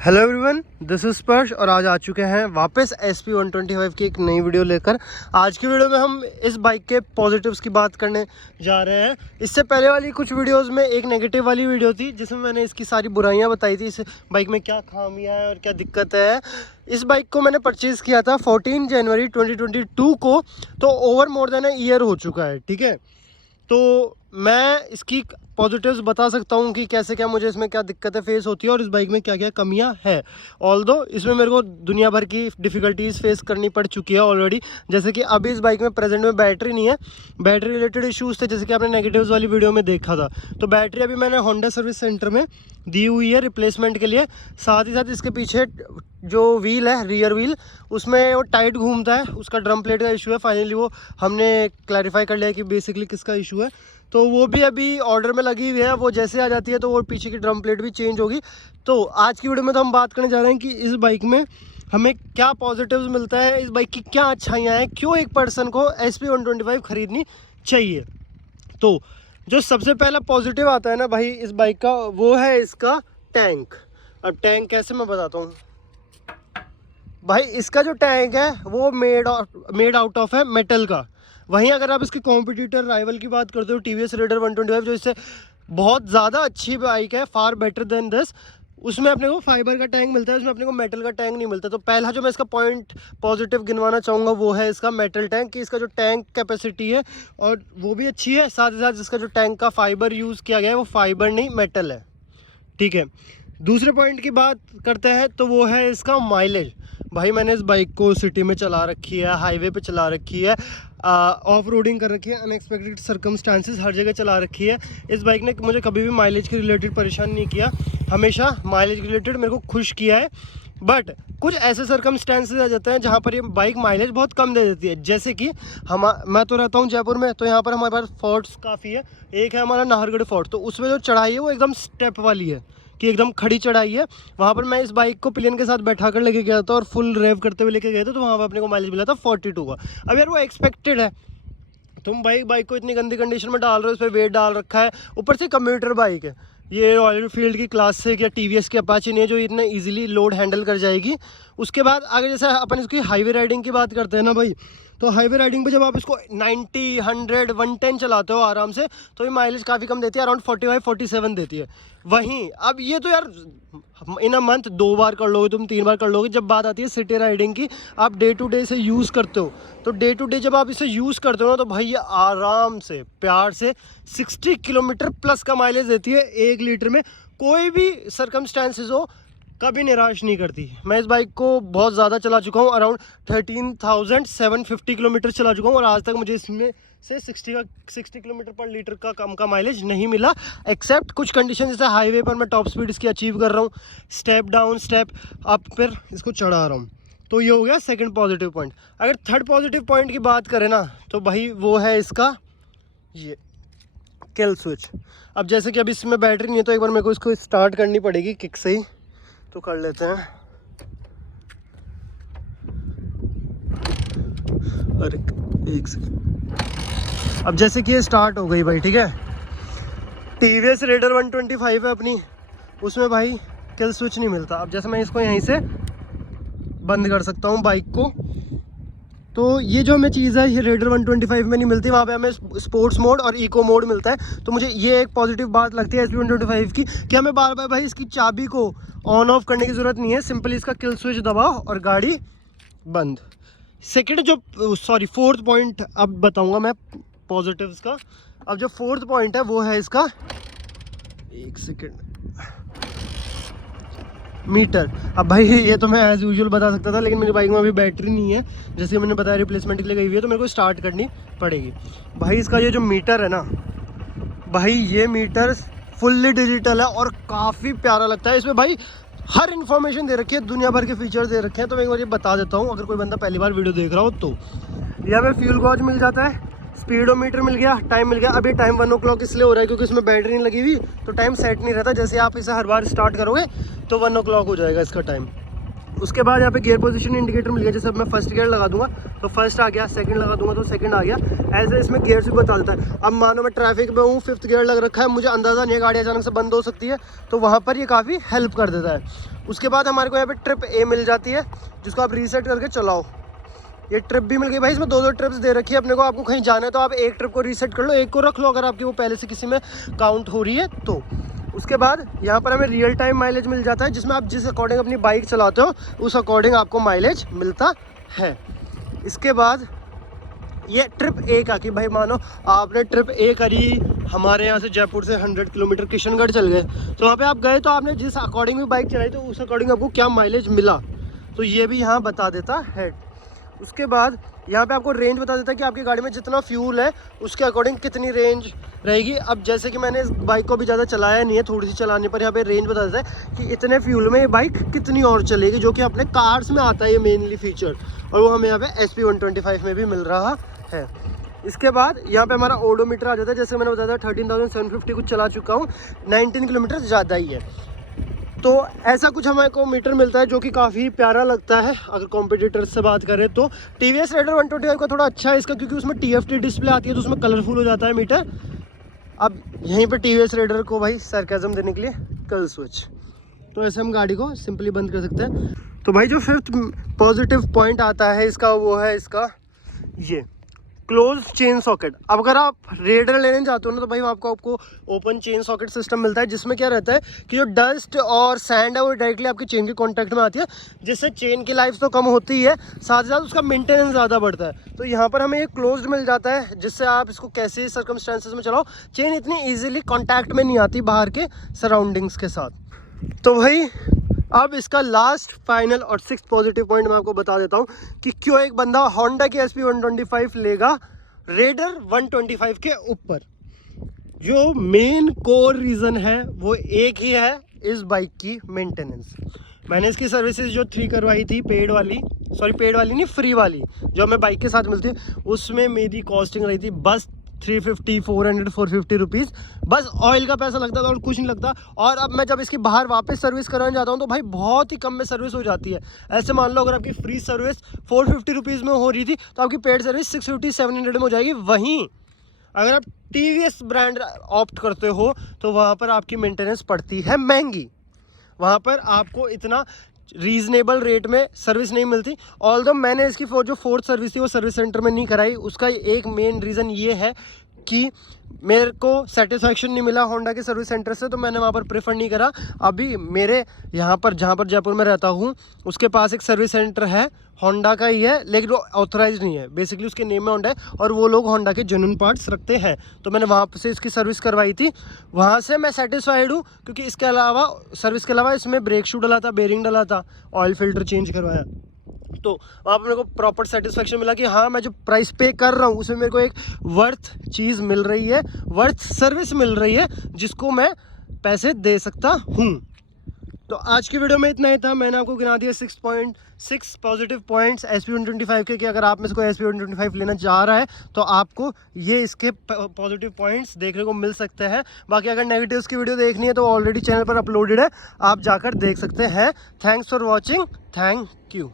Hello everyone, this is स्पर्श और आज आ चुके हैं वापस SP 125 की एक नई वीडियो लेकर। आज की वीडियो में हम इस बाइक के पॉजिटिव्स की बात करने जा रहे हैं। इससे पहले वाली कुछ वीडियोस में एक नेगेटिव वाली वीडियो थी जिसमें मैंने इसकी सारी बुराइयां बताई थी, इस बाइक में क्या खामियां हैं और क्या दिक्कत है। इस बाइक को मैंने परचेज़ किया था 14 जनवरी 2022 को, तो ओवर मोर देन ईयर हो चुका है। ठीक है, तो मैं इसकी पॉजिटिव्स बता सकता हूँ कि कैसे क्या मुझे इसमें क्या दिक्कतें फेस होती है और इस बाइक में क्या क्या कमियाँ हैं। ऑल्दो इसमें मेरे को दुनिया भर की डिफ़िकल्टीज़ फेस करनी पड़ चुकी है ऑलरेडी। जैसे कि अभी इस बाइक में प्रेजेंट में बैटरी नहीं है, बैटरी रिलेटेड इश्यूज़ थे जैसे कि आपने नेगेटिव्स वाली वीडियो में देखा था। तो बैटरी अभी मैंने होंडा सर्विस सेंटर में दी हुई है रिप्लेसमेंट के लिए। साथ ही साथ इसके पीछे जो व्हील है, रियर व्हील, उसमें वो टाइट घूमता है, उसका ड्रम प्लेट का इशू है। फाइनली वो हमने क्लैरिफाई कर लिया कि बेसिकली किसका इशू है, तो वो भी अभी ऑर्डर में लगी हुई है। वो जैसे आ जाती है तो वो पीछे की ड्रम प्लेट भी चेंज होगी। तो आज की वीडियो में तो हम बात करने जा रहे हैं कि इस बाइक में हमें क्या पॉजिटिव्स मिलता है, इस बाइक की क्या अच्छाइयाँ हैं, क्यों एक पर्सन को SP 125 ख़रीदनी चाहिए। तो जो सबसे पहला पॉजिटिव आता है ना भाई इस बाइक का, वो है इसका टैंक। अब टैंक कैसे मैं बताता हूँ भाई। इसका जो टैंक है वो मेड आउट ऑफ है मेटल का। वहीं अगर आप इसके कॉम्पिटिटर राइवल की बात करते हो TVS रेडर 125, जो इससे बहुत ज़्यादा अच्छी बाइक है, फार बेटर देन दिस, उसमें अपने को फाइबर का टैंक मिलता है, उसमें अपने को मेटल का टैंक नहीं मिलता। तो पहला जो मैं इसका पॉइंट पॉजिटिव गिनवाना चाहूँगा वो है इसका मेटल टैंक, कि इसका जो टैंक कैपेसिटी है और वो भी अच्छी है। साथ ही साथ इसका जो टैंक का फाइबर यूज़ किया गया है वो फाइबर नहीं मेटल है। ठीक है, दूसरे पॉइंट की बात करते हैं तो वो है इसका माइलेज। भाई मैंने इस बाइक को सिटी में चला रखी है, हाईवे पे चला रखी है, ऑफ रोडिंग कर रखी है, अनएक्सपेक्टेड सर्कमस्टांसेस हर जगह चला रखी है। इस बाइक ने मुझे कभी भी माइलेज के रिलेटेड परेशान नहीं किया, हमेशा माइलेज के रिलेटेड मेरे को खुश किया है। बट कुछ ऐसे सर्कमस्टांसेस आ जाते हैं जहाँ पर ये बाइक माइलेज बहुत कम दे देती है। जैसे कि मैं तो रहता हूँ जयपुर में, तो यहाँ पर हमारे पास फोर्ट्स काफ़ी है। एक है हमारा नाहरगढ़ फोर्ट, तो उसमें जो चढ़ाई है वो एकदम स्टेप वाली है, कि एकदम खड़ी चढ़ाई है। वहाँ पर मैं इस बाइक को पिलियन के साथ बैठा कर लेके गया था और फुल रेव करते हुए लेके गए थे, तो वहाँ पर अपने को माइलेज मिला था 42 का। अब यार वो एक्सपेक्टेड है, तुम बाइक को इतनी गंदी कंडीशन में डाल रहे हो, इस पर वेट डाल रखा है, ऊपर से कम्यूटर बाइक है, ये रॉयल एनफील्ड की क्लासिक या TVS की अपाची नहीं है जो इतना इजीली लोड हैंडल कर जाएगी। उसके बाद आगे जैसे अपन इसकी हाईवे राइडिंग की बात करते हैं ना भाई, तो हाईवे राइडिंग पे जब आप इसको 90, 100, 110 चलाते हो आराम से, तो ये माइलेज काफ़ी कम देती है, अराउंड 45, 47 देती है। वहीं अब ये तो यार इन अ मंथ 2 बार कर लोगे तुम, 3 बार कर लोगे। जब बात आती है सिटी राइडिंग की, आप डे टू डे इसे यूज़ करते हो, तो डे टू डे जब आप इसे यूज़ करते हो ना, तो भाई ये आराम से प्यार से 60 किलोमीटर प्लस का माइलेज देती है 1 लीटर में। कोई भी सर्कमस्टांसेस हो, कभी निराश नहीं करती। मैं इस बाइक को बहुत ज़्यादा चला चुका हूँ, अराउंड 13,750 किलोमीटर चला चुका हूँ, और आज तक मुझे इसमें से 60 किलोमीटर पर लीटर का कम का माइलेज नहीं मिला। एक्सेप्ट कुछ कंडीशन, जैसे हाईवे पर मैं टॉप स्पीड इसकी अचीव कर रहा हूँ, स्टेप डाउन स्टेप अप पर इसको चढ़ा रहा हूँ। तो ये हो गया सेकंड पॉजिटिव पॉइंट। अगर थर्ड पॉजिटिव पॉइंट की बात करें ना, तो भाई वो है इसका ये किल स्विच। अब जैसे कि अभी इसमें बैटरी नहीं है, तो एक बार मेरे को इसको स्टार्ट करनी पड़ेगी किक से ही, तो कर लेते हैं। अरे एक सेकंड, अब जैसे कि ये स्टार्ट हो गई भाई। ठीक है, TVS रेडर 125 है अपनी, उसमें भाई किल स्विच नहीं मिलता। अब जैसे मैं इसको यहीं से बंद कर सकता हूँ बाइक को, तो ये जो हमें चीज़ है ये रेडर 125 में नहीं मिलती। वहाँ पे हमें स्पोर्ट्स मोड और इको मोड मिलता है। तो मुझे ये एक पॉजिटिव बात लगती है SP 125 की, कि हमें बार बार भाई इसकी चाबी को ऑन ऑफ करने की ज़रूरत नहीं है, सिंपली इसका किल स्विच दबाओ और गाड़ी बंद। सेकंड फोर्थ पॉइंट अब बताऊंगा मैं पॉजिटिव्स का। अब जो फोर्थ पॉइंट है वो है इसका, एक सेकंड, मीटर। अब भाई ये तो मैं एज़ यूजुअल बता सकता था, लेकिन मेरी बाइक में अभी बैटरी नहीं है, जैसे मैंने बताया रिप्लेसमेंट के लिए गई हुई है, तो मेरे को स्टार्ट करनी पड़ेगी। भाई इसका ये जो मीटर है ना भाई, ये मीटर फुल्ली डिजिटल है और काफ़ी प्यारा लगता है। इसमें भाई हर इन्फॉर्मेशन दे रखी है, दुनिया भर के फीचर्स दे रखे हैं। तो मैं एक बार ये बता देता हूँ, अगर कोई बंदा पहली बार वीडियो देख रहा हो तो। ये हमें फ्यूल गॉज मिल जाता है, स्पीडोमीटर मिल गया, टाइम मिल गया। अभी टाइम 1 o'clock इसलिए हो रहा है क्योंकि इसमें बैटरी नहीं लगी हुई, तो टाइम सेट नहीं रहता। जैसे आप इसे हर बार स्टार्ट करोगे तो 1 o'clock हो जाएगा इसका टाइम। उसके बाद यहाँ पे गियर पोजीशन इंडिकेटर मिल गया। जैसे अब मैं फर्स्ट गियर लगा दूंगा तो फर्स्ट आ गया, सेकंड लगा दूंगा तो सेकंड आ गया। ऐसे इसमें गियर्स भी बताता है। अब मानो मैं ट्रैफिक में हूँ, 5th गियर लग रखा है, मुझे अंदाज़ा नहीं है, गाड़ी अचानक से बंद हो सकती है, तो वहाँ पर ये काफ़ी हेल्प कर देता है। उसके बाद हमारे को यहाँ पे ट्रिप ए मिल जाती है, जिसको आप रीसेट करके चलाओ। ये ट्रिप भी मिल गई भाई, इसमें 2-2 ट्रिप्स दे रखी है अपने को। आपको कहीं जाना है तो आप एक ट्रिप को रीसेट कर लो, एक को रख लो अगर आपकी वो पहले से किसी में काउंट हो रही है तो। उसके बाद यहाँ पर हमें रियल टाइम माइलेज मिल जाता है, जिसमें आप जिस अकॉर्डिंग अपनी बाइक चलाते हो उस अकॉर्डिंग आपको माइलेज मिलता है। इसके बाद ये ट्रिप ए का, कि भाई मानो आपने ट्रिप ए करी, हमारे यहाँ से जयपुर से 100 किलोमीटर किशनगढ़ चल गए, तो वहाँ पे आप गए तो आपने जिस अकॉर्डिंग भी बाइक चलाई तो उस अकॉर्डिंग आपको क्या माइलेज मिला, तो ये भी यहाँ बता देता है। उसके बाद यहाँ पे आपको रेंज बता देता है कि आपकी गाड़ी में जितना फ्यूल है उसके अकॉर्डिंग कितनी रेंज रहेगी। अब जैसे कि मैंने इस बाइक को भी ज़्यादा चलाया नहीं है, थोड़ी सी चलाने पर यहाँ पे रेंज बता देता है कि इतने फ्यूल में ये बाइक कितनी और चलेगी, जो कि अपने कार्स में आता है ये मेनली फीचर, और वो हमें यहाँ पे SP 125 में भी मिल रहा है। इसके बाद यहाँ पे हमारा ओडोमीटर आ जाता है। जैसे मैंने बताया था 13,750 कुछ चला चुका हूँ, 19 किलोमीटर ज़्यादा ही है। तो ऐसा कुछ हमारे को मीटर मिलता है जो कि काफ़ी प्यारा लगता है। अगर कॉम्पिटिटर्स से बात करें तो TVS Raider 125 का थोड़ा अच्छा है इसका, क्योंकि उसमें TFT डिस्प्ले आती है तो उसमें कलरफुल हो जाता है मीटर। अब यहीं पे TVS Raider को भाई सरकाज़म देने के लिए कल स्विच, तो ऐसे हम गाड़ी को सिंपली बंद कर सकते हैं। तो भाई जो 5th पॉजिटिव पॉइंट आता है इसका, वो है इसका ये क्लोज चेन सॉकेट। अब अगर आप रेडर लेने जाते हो ना तो भाई आपको ओपन चेन सॉकेट सिस्टम मिलता है, जिसमें क्या रहता है कि जो डस्ट और सैंड है वो डायरेक्टली आपकी चेन के कांटेक्ट में आती है, जिससे चेन की लाइफ तो कम होती ही है, साथ ही साथ उसका मेंटेनेंस ज़्यादा बढ़ता है। तो यहाँ पर हमें ये क्लोज्ड मिल जाता है, जिससे आप इसको कैसे सर्कमस्टेंसेस में चलाओ, चेन इतनी ईजिली कॉन्टैक्ट में नहीं आती बाहर के सराउंडिंग्स के साथ। तो भाई अब इसका लास्ट फाइनल और 6th पॉजिटिव पॉइंट मैं आपको बता देता हूँ कि क्यों एक बंदा होंडा की SP 125 लेगा रेडर 125 के ऊपर। जो मेन कोर रीज़न है वो एक ही है, इस बाइक की मेंटेनेंस। मैंने इसकी सर्विसेज जो 3 करवाई थी, पेड वाली नहीं, फ्री वाली जो हमें बाइक के साथ मिलती है, उसमें मेरी कॉस्टिंग रही थी बस 350, 400, 450 रुपीज़। बस ऑयल का पैसा लगता था और कुछ नहीं लगता। और अब मैं जब इसकी बाहर वापस सर्विस कराने जाता हूँ तो भाई बहुत ही कम में सर्विस हो जाती है। ऐसे मान लो अगर आपकी फ्री सर्विस 450 रुपीज़ में हो रही थी तो आपकी पेड सर्विस 650, 700 में हो जाएगी। वहीं अगर आप TVS ब्रांड ऑप्ट करते हो तो वहाँ पर आपकी मेंटेनेंस पड़ती है महंगी, वहाँ पर आपको इतना रीजनेबल रेट में सर्विस नहीं मिलती। ऑल्दो मैंने इसकी जो 4th सर्विस थी वो सर्विस सेंटर में नहीं कराई, उसका एक मेन रीज़न ये है कि मेरे को सेटिस्फैक्शन नहीं मिला होंडा के सर्विस सेंटर से, तो मैंने वहाँ पर प्रेफर नहीं करा। अभी मेरे यहाँ पर जहाँ पर जयपुर में रहता हूँ उसके पास एक सर्विस सेंटर है, होंडा का ही है, लेकिन वो ऑथराइज नहीं है, बेसिकली उसके नेम में होंडा है और वो लोग होंडा के जेन्युइन पार्ट्स रखते हैं। तो मैंने वहाँ से इसकी सर्विस करवाई थी, वहाँ से मैं सेटिस्फाइड हूँ, क्योंकि इसके अलावा सर्विस के अलावा इसमें ब्रेक शू डला था, बेरिंग डला था, ऑयल फिल्टर चेंज करवाया, तो वहाँ पर मेरे को प्रॉपर सेटिस्फेक्शन मिला कि हाँ मैं जो प्राइस पे कर रहा हूँ उसमें मेरे को एक वर्थ चीज़ मिल रही है, वर्थ सर्विस मिल रही है, जिसको मैं पैसे दे सकता हूँ। तो आज की वीडियो में इतना ही था। मैंने आपको गिना दिया 6 पॉजिटिव पॉइंट्स SP 125 के, कि अगर आप में से कोई SP 125 लेना चाह रहा है तो आपको ये इसके पॉजिटिव पॉइंट्स देखने को मिल सकते हैं। बाकी अगर नेगेटिव्स की वीडियो देखनी है तो ऑलरेडी चैनल पर अपलोडेड है, आप जाकर देख सकते हैं। Thanks for watching, thank you.